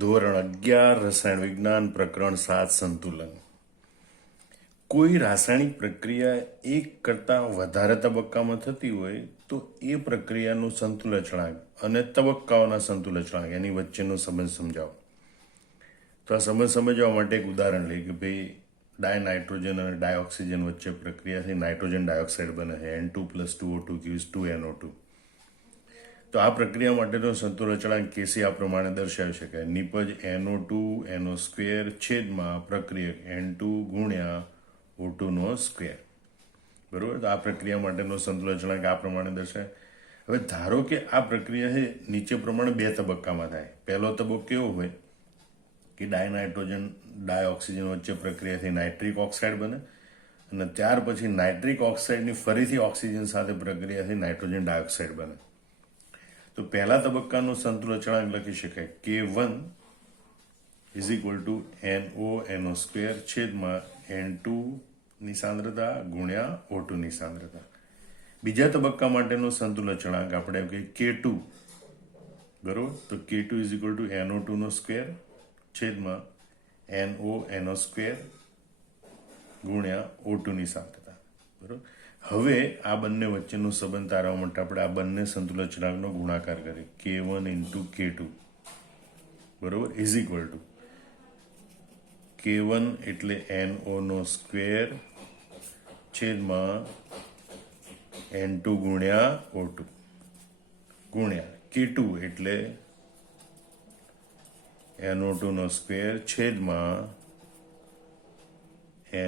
ધોરણ 11 રસાયણ વિજ્ઞાન પ્રકરણ 7 સંતુલન. કોઈ રાસાયણિક પ્રક્રિયા એક કરતાં વધારે તબક્કામાં થતી હોય તો એ પ્રક્રિયાનું સંતુલન અચળાંક અને તબક્કાઓના સંતુલન અચળાંક એની વચ્ચેનો સંબંધ સમજાવો. તો આ સંબંધ સમજવા માટે એક ઉદાહરણ લઈએ કે ભાઈ ડાયનાઇટ્રોજન અને ડાયોક્સિજન વચ્ચે પ્રક્રિયાથી નાઇટ્રોજન ડાયોક્સાઇડ બને છે N2+2O2 gives 2NO2. તો આ પ્રક્રિયા માટેનો સંતુલન અચળાંક Kc આ પ્રમાણે દર્શાવી શકાય. નિપજ NO2 NO સ્ક્વેર છેદમાં પ્રક્રિયક N2 ગુણ્યા O2 નો સ્ક્વેર. બરોબર. તો આ પ્રક્રિયા માટેનો સંતુલન અચળાંક આ પ્રમાણે દર્શાય. હવે ધારો કે આ પ્રક્રિયા છે નીચે પ્રમાણે બે તબક્કામાં થાય. પહેલો તબક્કો કેવો હોય કે ડાયનાઇટ્રોજન ડાયોક્સિજન વચ્ચે પ્રક્રિયાથી નાઇટ્રિક ઓક્સાઇડ બને અને ત્યાર પછી નાઇટ્રિક ઓક્સાઇડની ફરીથી ઓક્સિજન સાથે પ્રક્રિયાથી નાઇટ્રોજન ડાયોક્સાઇડ બને. તો પહેલા તબક્કાનો સંતુલન અચળાંક લખી શકાય K1 is equal two NO square છેદમાં N2 ની સાંદ્રતા ગુણ્યા O2 ની સાંદ્રતા. બીજા તબક્કા માટેનો સંતુલન અચળાંક આપણે K2, બરોબર. તો K2 is equal to NO2 નો સ્ક્વેર છેદમાં NO સ્ક્વેર ગુણ્યા O2 ની સાંદ્રતા. બરોબર. હવે આ બંને વચ્ચેનો સંબંધ તારવા માટે આપણે આ બંને સંતુલન અચળાંકનો ગુણાકાર કરીએ K1 ઇન્ટુ K2, બરોબર, ઇઝ ઇક્વલ ટુ K1 એટલે NO નો સ્ક્વેર છેદમાં N2 ગુણ્યા O2 ગુણ્યા K2 એટલે NO2 નો સ્ક્વેર છેદમાં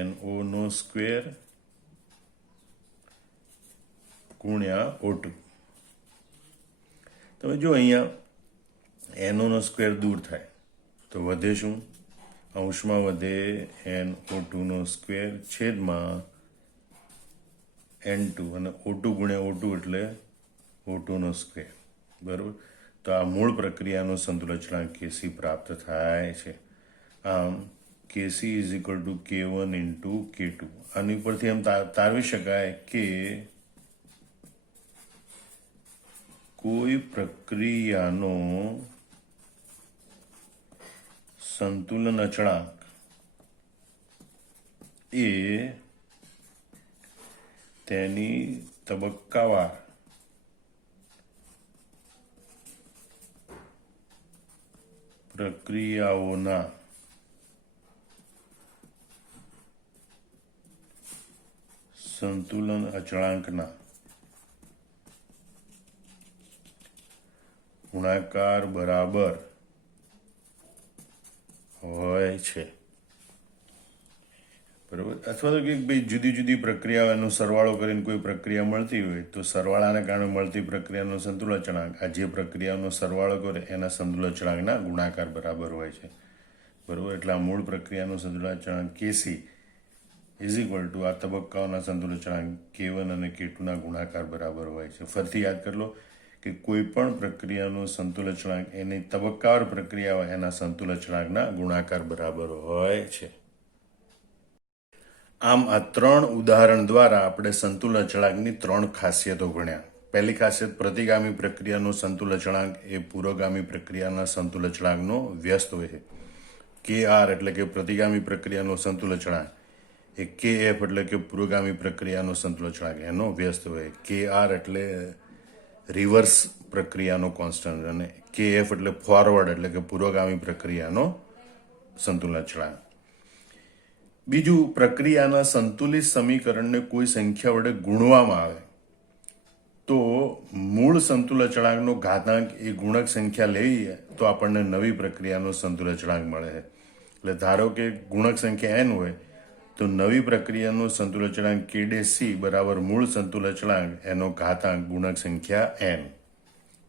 NO નો સ્ક્વેર ગુણ્યા O2. તમે જો અહીંયા NO નો સ્ક્વેર દૂર થાય તો વધે શું? અંશમાં વધે NO2 નો સ્ક્વેર છેદમાં N2 અને O2 ગુણ્યા O2 એટલે O2 નો સ્ક્વેર. બરોબર. તો આ મૂળ પ્રક્રિયાનો સંતુલન અચળાંક Kc પ્રાપ્ત થાય છે. આમ Kc is equal two K1 into K2. આની ઉપરથી એમ તારવી શકાય કે કોઈ પ્રક્રિયાનો સંતુલન અચળાંક એ તેની તબક્કાવાર પ્રક્રિયાઓના સંતુલન અચળાંકના ગુણાકાર બરાબર હોય છે. બરાબર. અથવા તો કે ભાઈ જુદી જુદી પ્રક્રિયાઓનો સરવાળો કરીને કોઈ પ્રક્રિયા મળતી હોય તો સરવાળાને કારણે મળતી પ્રક્રિયાનો સંતુલન અચળાંક આ જે પ્રક્રિયાનો સરવાળો કરે એના સંતુલન અચળાંકના ગુણાકાર બરાબર હોય છે. બરાબર. એટલે આ મૂળ પ્રક્રિયાનો સંતુલન અચળાંક Kc ઇઝ ઇક્વલ ટુ આ તબક્કાઓના સંતુલન અચળાંક K1 અને K2 ના ગુણાકાર બરાબર હોય છે. ફરીથી યાદ કરી લો કે કોઈ પણ પ્રક્રિયાનો સંતુલન અચળાંક એની તબક્કાવાર પ્રક્રિયા એના સંતુલન અચળાંકના ગુણાકાર બરાબર હોય છે. આમ આ 3 ઉદાહરણ દ્વારા આપણે સંતુલન અચળાંકની 3 ખાસિયતો ભણ્યા. પહેલી ખાસિયત, પ્રતિગામી પ્રક્રિયાનો સંતુલન અચળાંક એ પૂર્વગામી પ્રક્રિયાના સંતુલન અચળાંકનો વ્યસ્ત હોય છે. Kr એટલે કે પ્રતિગામી પ્રક્રિયાનો સંતુલન અચળાંક એ Kf એટલે કે પૂર્વગામી પ્રક્રિયાનો સંતુલન અચળાંક એનો વ્યસ્ત હોય. Kr એટલે રિવર્સ પ્રક્રિયાનો કોન્સ્ટન્ટ અને Kf એટલે ફોરવર્ડ એટલે કે પૂર્વગામી પ્રક્રિયાનો સંતુલન અચળાંક. બીજું, પ્રક્રિયાના સંતુલિત સમીકરણને કોઈ સંખ્યા વડે ગુણવામાં આવે તો મૂળ સંતુલન અચળાંકનો ઘાતાંક એ ગુણક સંખ્યા લઈએ તો આપણને નવી પ્રક્રિયાનો સંતુલન અચળાંક મળે છે. એટલે ધારો કે ગુણક સંખ્યા n હોય તો નવી પ્રક્રિયાનો સંતુલન અચળાંક Kc બરાબર મૂળ સંતુલન અચળાંક એનો ઘાતાંક ગુણક સંખ્યા n.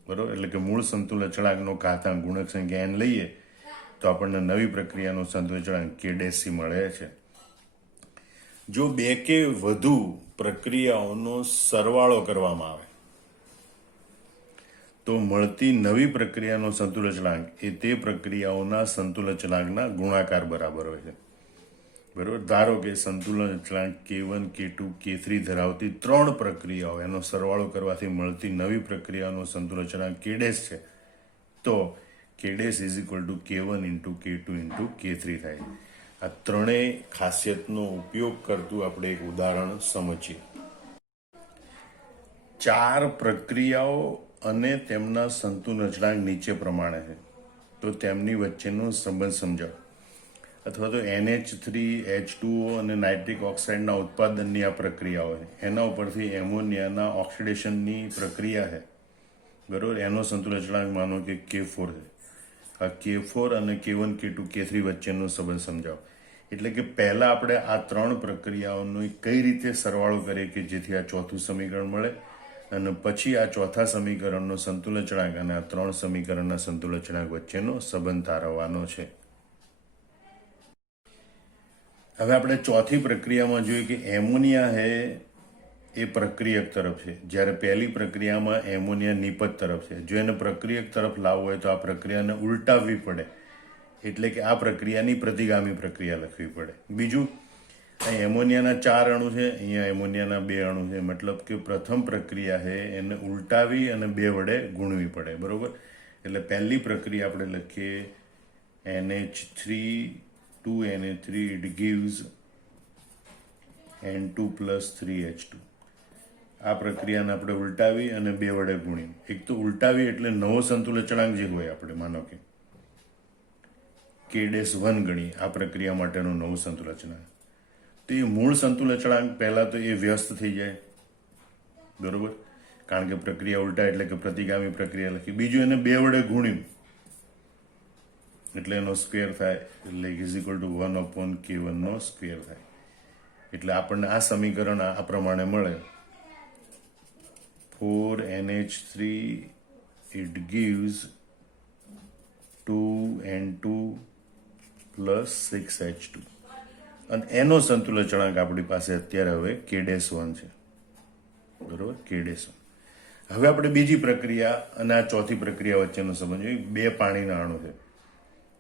બરોબર. એટલે કે મૂળ સંતુલન અચળાંકનો ઘાતાંક ગુણક સંખ્યા n લઈએ તો આપણને નવી પ્રક્રિયાનો સંતુલન અચળાંક Kc મળે છે. જો બે કે વધુ પ્રક્રિયાઓનો સરવાળો કરવામાં આવે તો મળતી નવી પ્રક્રિયાનો સંતુલન અચળાંક એ તે પ્રક્રિયાઓના સંતુલન અચળાંકના ગુણાકાર બરાબર હોય છે. બરોબર. ધારો કે સંતુલન અચળાંક K1 K2 K3 ધરાવતી 3 પ્રક્રિયાઓ એનો સરવાળો કરવાથી મળતી નવી પ્રક્રિયાનો સંતુલન અચળાંક K' છે. તો કે dash is equal two K1 into K2 into K3 થાય. આ ત્રણેય ખાસિયતનો ઉપયોગ કરતું આપણે એક ઉદાહરણ સમજીએ. 4 પ્રક્રિયાઓ અને તેમના સંતુલન અચળાંક નીચે પ્રમાણે છે, તો તેમની વચ્ચેનો સંબંધ સમજાવો. અથવા તો NH3H2O અને નાઇટ્રિક ઓક્સાઇડના ઉત્પાદનની આ પ્રક્રિયાઓ છે, એના ઉપરથી એમોનિયાના ઓક્સિડેશનની પ્રક્રિયા છે, બરોબર. એનો સંતુલન અચળાંક માનો કે K4 છે. આ K4 અને K1 K2 K3 વચ્ચેનો સંબંધ સમજાવો. એટલે કે પહેલા આપણે આ 3 પ્રક્રિયાઓનો કઈ રીતે સરવાળો કરીએ કે જેથી આ ચોથું સમીકરણ મળે, અને પછી આ ચોથા સમીકરણનો સંતુલન અચળાંક અને આ 3 સમીકરણના સંતુલન અચળાંક વચ્ચેનો સંબંધ તારવવાનો છે. હવે આપણે ચોથી પ્રક્રિયામાં જોઈએ કે એમોનિયા છે એ પ્રક્રિયક તરફ છે, જ્યારે પહેલી પ્રક્રિયામાં એમોનિયા નિપજ તરફ છે. જો એને પ્રક્રિયક તરફ લાવવું હોય તો આ પ્રક્રિયાને ઉલટાવવી પડે, એટલે કે આ પ્રક્રિયાની પ્રતિગામી પ્રક્રિયા લખવી પડે. બીજું, અહીં એમોનિયાના 4 અણુ છે, અહીંયા એમોનિયાના 2 અણુ છે, મતલબ કે પ્રથમ પ્રક્રિયા છે એને ઉલટાવી અને 2 વડે ગુણવી પડે, બરોબર. એટલે પહેલી પ્રક્રિયા આપણે લખીએ NH3 2NH3, it gives N2 plus 3H2. આ પ્રક્રિયાને આપણે ઉલટાવી અને 2 વડે ગુણીએ. એક તો ઉલટાવી એટલે નવો સંતુલન અચળાંક જે હોય, આપણે માનો કે K-1 ગણીએ આ પ્રક્રિયા માટેનો નવો સંતુલન અચળાંક, તો એ મૂળ સંતુલન અચળાંક પહેલા તો એ વ્યસ્ત થઈ જાય, બરોબર, કારણ કે પ્રક્રિયા ઉલટા એટલે કે પ્રતિગામી પ્રક્રિયા લખી. બીજું, એને 2 વડે ગુણ્યું એટલે એનો સ્ક્વેર થાય, એટલે ઇઝ ઇક્વલ ટુ 1/K1 નો સ્ક્વેર થાય. એટલે આપણને આ સમીકરણ આ પ્રમાણે મળે. 4NH3 it gives 2N2 plus 6H2, અને એનો સંતુલન અચળાંક આપણી પાસે અત્યારે હવે K-1 છે, બરોબર, K-1. હવે આપણે બીજી પ્રક્રિયા અને આ ચોથી પ્રક્રિયા વચ્ચેનો સંબંધ જોઈએ. 2 પાણીના અણુ છે,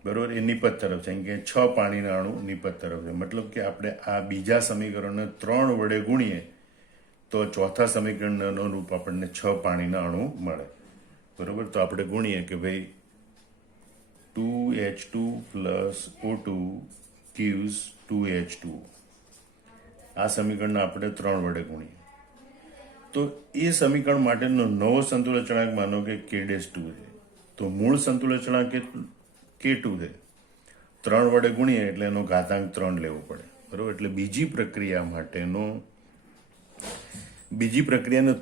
બરોબર, એ નિપજ તરફ છે, કે 6 પાણીના અણુ નિપજ તરફ છે. મતલબ કે આપણે આ બીજા સમીકરણને 3 વડે ગુણીએ તો ચોથા સમીકરણને અનુરૂપ આપણને 6 પાણીના અણુ મળે, બરોબર. તો આપણે ગુણીએ કે ભાઈ 2H2 plus O2 gives 2H2. આ સમીકરણને આપણે 3 વડે ગુણીએ તો એ સમીકરણ માટેનો નવો સંતુલન અચળાંક માનો કે K-2 છે. તો મૂળ સંતુલન અચળાંક K2 છે, 3 વડે ગુણીએ એટલે એનો ઘાતાંક 3 લેવો પડે, બરોબર. એટલે બીજી પ્રક્રિયાને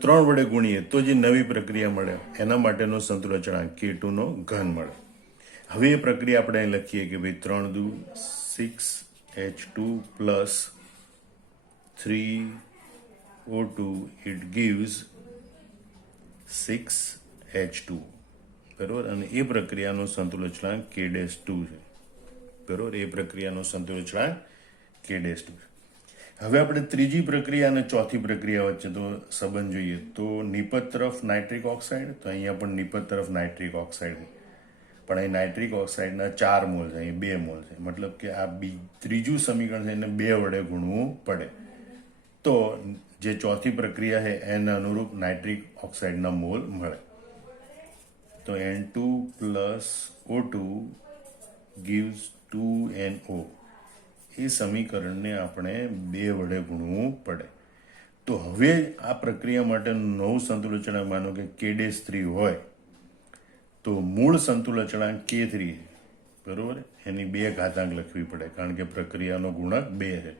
3 વડે ગુણીએ તો જે નવી પ્રક્રિયા મળે એના માટેનો સંતુલન અચળાંક K2 નો ઘન મળે. હવે એ પ્રક્રિયા આપણે અહીં લખીએ કે ભાઈ 3 દુ 6H2 plus 3O2 it gives 6H2, બરોબર. અને એ પ્રક્રિયાનો સંતુલન અચળાંક K-2 છે, બરોબર. એ પ્રક્રિયાનો સંતુલન અચળાંક K-2 છે. હવે આપણે ત્રીજી પ્રક્રિયા અને ચોથી પ્રક્રિયા વચ્ચે તો સંબંધ જોઈએ. તો નિપજ તરફ નાઇટ્રિક ઓક્સાઇડ, તો અહીંયા પણ નિપજ તરફ નાઇટ્રિક ઓક્સાઇડ, પણ અહીં નાઇટ્રિક ઓક્સાઇડના 4 મોલ છે, અહીં 2 મોલ છે. મતલબ કે આ ત્રીજું સમીકરણ છે એને 2 વડે ગુણવું પડે. તો જે ચોથી પ્રક્રિયા છે એને અનુરૂપ નાઇટ્રિક ઓક્સાઇડના મોલ મળે. તો N2 plus O2 gives 2NO. એ સમીકરણને આપણે 2 વડે ગુણવું પડે. તો હવે આ પ્રક્રિયા માટેનું નવું સંતુલન અચળાંક માનો કે K-3 હોય તો મૂળ સંતુલન અચળાંક K3, બરોબર, એની 2 ઘાતાંક લખવી પડે, કારણ કે પ્રક્રિયાનો ગુણક 2 છે.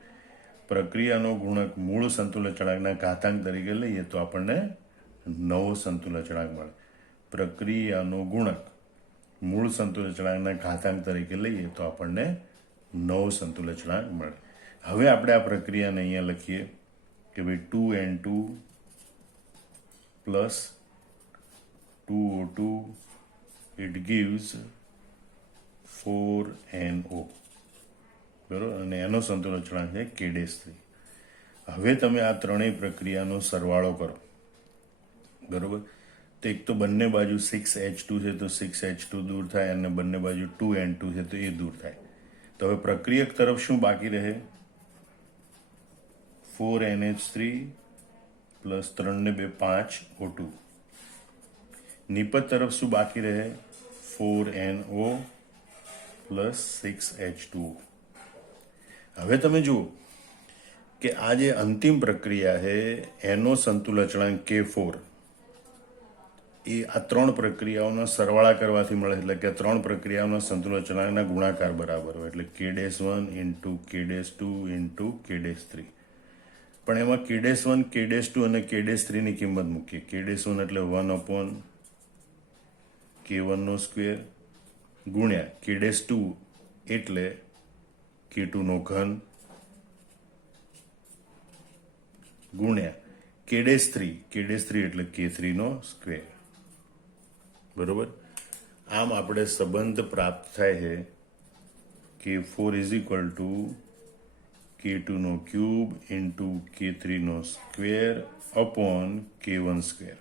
પ્રક્રિયાનો ગુણક મૂળ સંતુલન અચળાંકના ઘાતાંક તરીકે લઈએ તો આપણને નવો સંતુલન અચળાંક મળે. પ્રક્રિયાનો ગુણક મૂળ સંતુલન અચળાંકના ઘાતાંક તરીકે લઈએ તો આપણને નવો સંતુલન અચળાંક મળે. હવે આપણે આ પ્રક્રિયાને અહીંયા લખીએ કે ભાઈ 2N2 plus 2O2 it gives 4NO, બરોબર. અને એનો સંતુલન અચળાંક છે K-3. હવે તમે આ ત્રણેય પ્રક્રિયાનો સરવાળો કરો, બરોબર. તો એક તો બંને બાજુ 6H2 છે તો 6H2 દૂર થાય, અને બંને બાજુ 2N2 છે તો એ દૂર થાય. તો હવે પ્રક્રિયક તરફ શું બાકી રહે? 4NH3 પ્લસ 3 ને 2 5 O2. નિપજ તરફ શું બાકી રહે? 4NO plus 6H2O. હવે તમે જુઓ કે આ જે અંતિમ પ્રક્રિયા છે એનો સંતુલ અચળાંક K4 એ આ ત્રણ પ્રક્રિયાઓનો સરવાળા કરવાથી મળે, એટલે કે ત્રણ પ્રક્રિયાઓના સંતુલ અચળાંકના ગુણાકાર બરાબર હોય, એટલે K-1 into K-2 into K-3. પણ એમાં K-1, K-2 અને K-3 ની કિંમત મૂકીએ. K-1 એટલે 1/K1 નો સ્ક્વેર ગુણ્યા K-2 એટલે K2 નો ઘન ગુણ્યા K-3 એટલે K3 નો સ્ક્વેર. બરોબર. આમ આપણે સંબંધ પ્રાપ્ત થાય છે K4 is equal to K2 નો ક્યુબ ઇન્ટુ K3 નો સ્ક્વેર અપોન K1 સ્ક્વેર.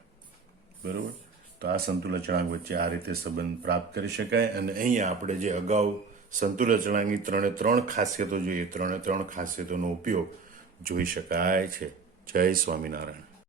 બરોબર. તો આ સંતુલ અચળાંક વચ્ચે આ રીતે સંબંધ પ્રાપ્ત કરી શકાય. અને અહીંયા આપણે જે અગાઉ સંતુલ અચળાંકની 3 ખાસિયતો જોઈએ, 3 ખાસિયતોનો ઉપયોગ જોઈ શકાય છે. જય સ્વામિનારાયણ.